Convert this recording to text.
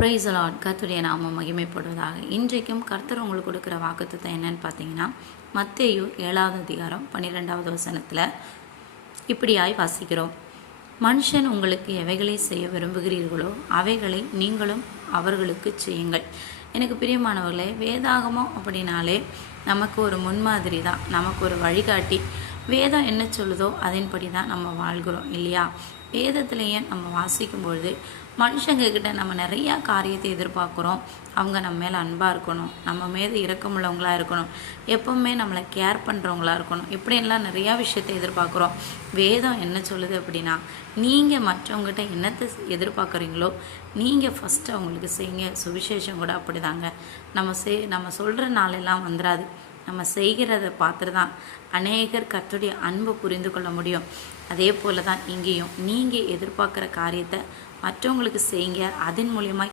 Praise the Lord. கர்த்தருடைய நாமம் மகிமைப்படுவதாக. இன்றைக்கும் கர்த்தர் உங்களுக்கு கொடுக்குற வாக்குத்தத்தம் என்னன்னு பார்த்தீங்கன்னா, மத்தேயு 7வது அதிகாரம் 12வது வசனத்தில் இப்படியாய் வாசிக்கிறோம். மனுஷன் உங்களுக்கு எவைகளை செய்ய விரும்புகிறீர்களோ அவைகளை நீங்களும் அவர்களுக்கு செய்யுங்கள். எனக்கு பிரியமானவர்களே, வேதாகமம் அப்படின்னாலே நமக்கு ஒரு முன்மாதிரி தான், நமக்கு ஒரு வழிகாட்டி. வேதம் என்ன சொல்லுதோ அதன்படி தான் நம்ம வாழ்கிறோம் இல்லையா? வேதத்திலேயே நம்ம வாசிக்கும் பொழுது மனுஷங்கக்கிட்ட நம்ம நிறையா காரியத்தை எதிர்பார்க்குறோம். அவங்க நம்ம மேலே அன்பாக இருக்கணும், நம்ம மீது இரக்கமுள்ளவங்களாக இருக்கணும், எப்பவுமே நம்மளை கேர் பண்ணுறவங்களா இருக்கணும், இப்படியெல்லாம் நிறையா விஷயத்தை எதிர்பார்க்குறோம். வேதம் என்ன சொல்லுது அப்படின்னா, நீங்கள் மற்றவங்ககிட்ட என்னத்தை எதிர்பார்க்குறீங்களோ நீங்கள் ஃபஸ்ட்டு அவங்களுக்கு செய்யுங்க. சுவிசேஷம் கூட அப்படி தாங்க. நம்ம சொல்கிற நாளெல்லாம் வந்துடாது, நம்ம செய்கிறத பார்த்துட்டு தான் அநேகர் கர்த்தருடைய அன்பை புரிந்து கொள்ள முடியும். அதே போல் தான் இங்கேயும் நீங்கள் எதிர்பார்க்குற காரியத்தை மற்றவங்களுக்கு செய்யுங்க. அதன் மூலியமாக